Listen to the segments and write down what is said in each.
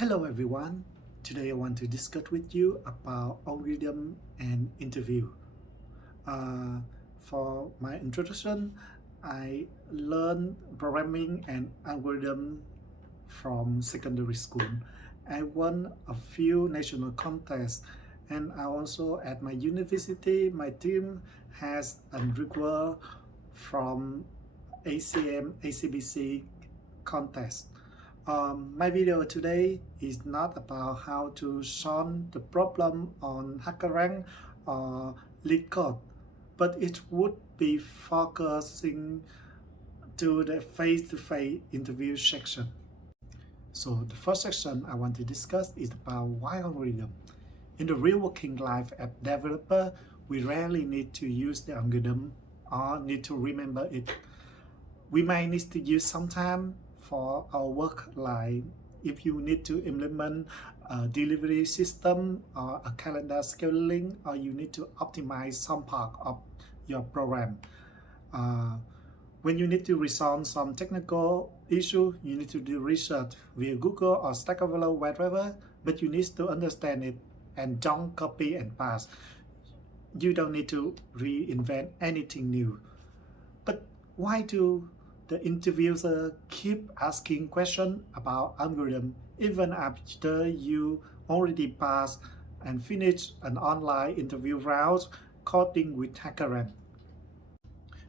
Hello everyone. Today I want to discuss with you about algorithm and interview. For my introduction, I learned programming and algorithm from secondary school. I won a few national contests, and I also at my university, my team has a reward from ACM, ACBC contest. My video today is not about how to solve the problem on HackerRank or LeetCode, but it would be focusing to the face-to-face interview section. So the first section I want to discuss is about why algorithm. In the real working life as developer, we rarely need to use the algorithm or need to remember it. We might need to use some time for our work, like if you need to implement a delivery system or a calendar scheduling, or you need to optimize some part of your program. When you need to resolve some technical issue, you need to do research via Google or Stack Overflow, wherever, but you need to understand it and don't copy and paste. You don't need to reinvent anything new. But why do the interviewer keep asking questions about algorithm even after you already passed and finished an online interview round coding with HackerRank?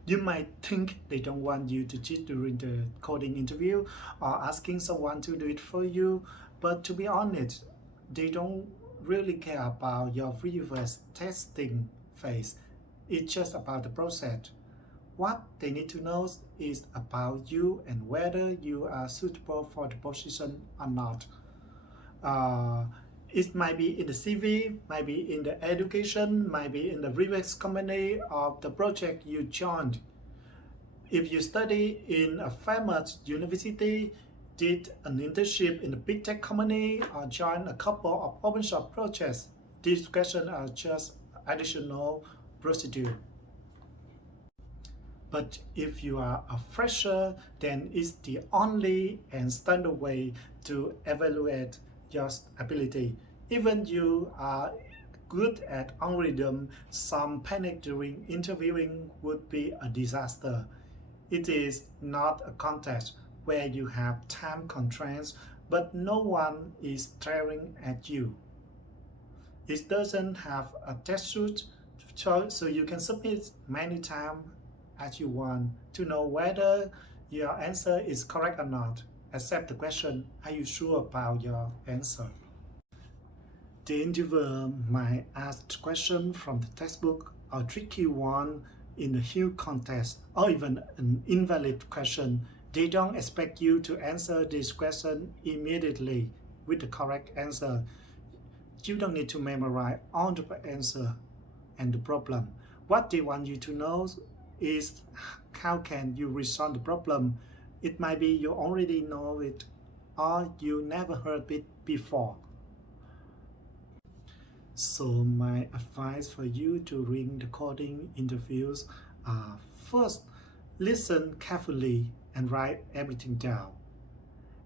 You might think they don't want you to cheat during the coding interview or asking someone to do it for you, but to be honest, they don't really care about your previous testing phase. It's just about the process. What they need to know is about you and whether you are suitable for the position or not. It might be in the CV, might be in the education, might be in the previous company or the project you joined. If you study in a famous university, did an internship in a big tech company, or joined a couple of open source projects, these questions are just additional procedure. But if you are a fresher, then it's the only and standard way to evaluate your ability. Even you are good at algorithm, some panic during interviewing would be a disaster. It is not a contest where you have time constraints, but no one is staring at you. It doesn't have a test suite, so you can submit many times as you want to know whether your answer is correct or not. Accept the question, are you sure about your answer? The interviewer might ask questions from the textbook or tricky one in a huge contest, or even an invalid question. They don't expect you to answer this question immediately with the correct answer. You don't need to memorize all the answer and the problem. What they want you to know is how can you resolve the problem. It might be you already know it or you never heard it before. So my advice for you during the coding interviews are: first, listen carefully and write everything down.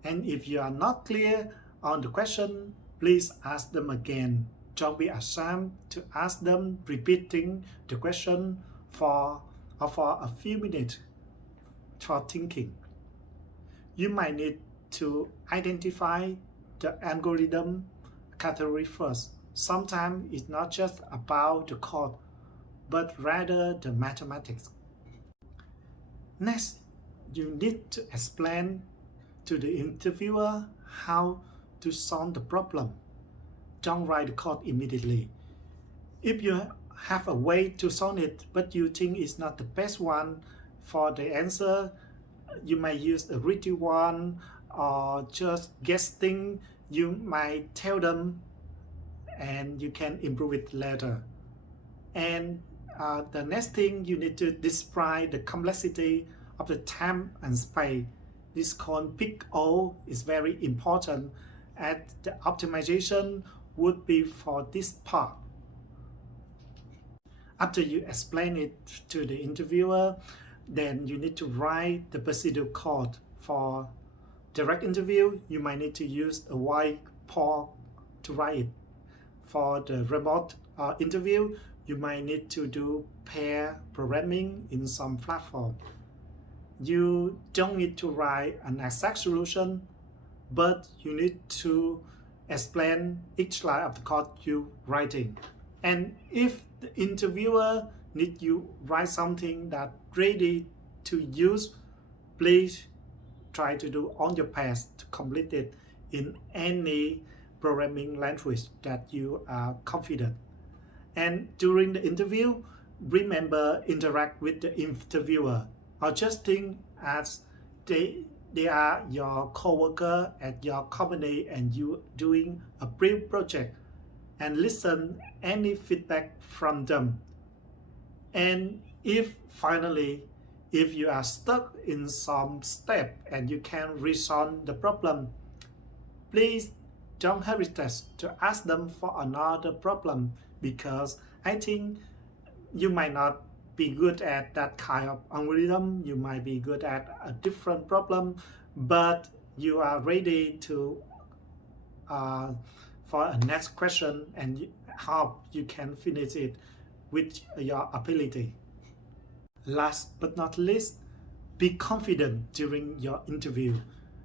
And if you are not clear on the question, please ask them again. Don't be ashamed to ask them, repeating the question for a few minutes for thinking. You might need to identify the algorithm category first. Sometimes it's not just about the code, but rather the mathematics. Next, you need to explain to the interviewer how to solve the problem. Don't write the code immediately. If you have a way to solve it, but you think it's not the best one for the answer, you might use a written one or just guessing. You might tell them and you can improve it later. And the next thing, you need to describe the complexity of the time and space. This called peak O is very important, and the optimization would be for this part. After you explain it to the interviewer, then you need to write the procedure code. For direct interview, you might need to use a white Paul to write it. For the remote interview, you might need to do pair programming in some platform. You don't need to write an exact solution, but you need to explain each line of the code you're writing. And if the interviewer needs you write something that's ready to use, please try to do on your best to complete it in any programming language that you are confident. And during the interview, remember interact with the interviewer or just think as they are your co-worker at your company and you doing a brief project, and listen any feedback from them. And if finally, if you are stuck in some step and you can't resolve the problem, please don't hesitate to ask them for another problem, because I think you might not be good at that kind of algorithm, you might be good at a different problem, but you are ready to for a next question and hope you can finish it with your ability. Last but not least, be confident during your interview.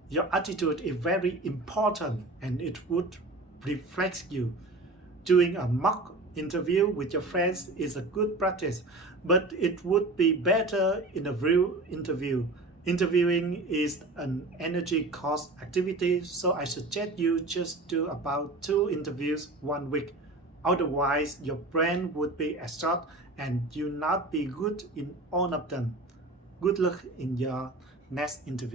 Your attitude is very important and it would reflect you. Doing a mock interview with your friends is a good practice, but it would be better in a real interview. Interviewing is an energy cost activity, so I suggest you just do about 2 interviews 1 week. Otherwise, your brain would be exhausted and you not be good in all of them. Good luck in your next interview.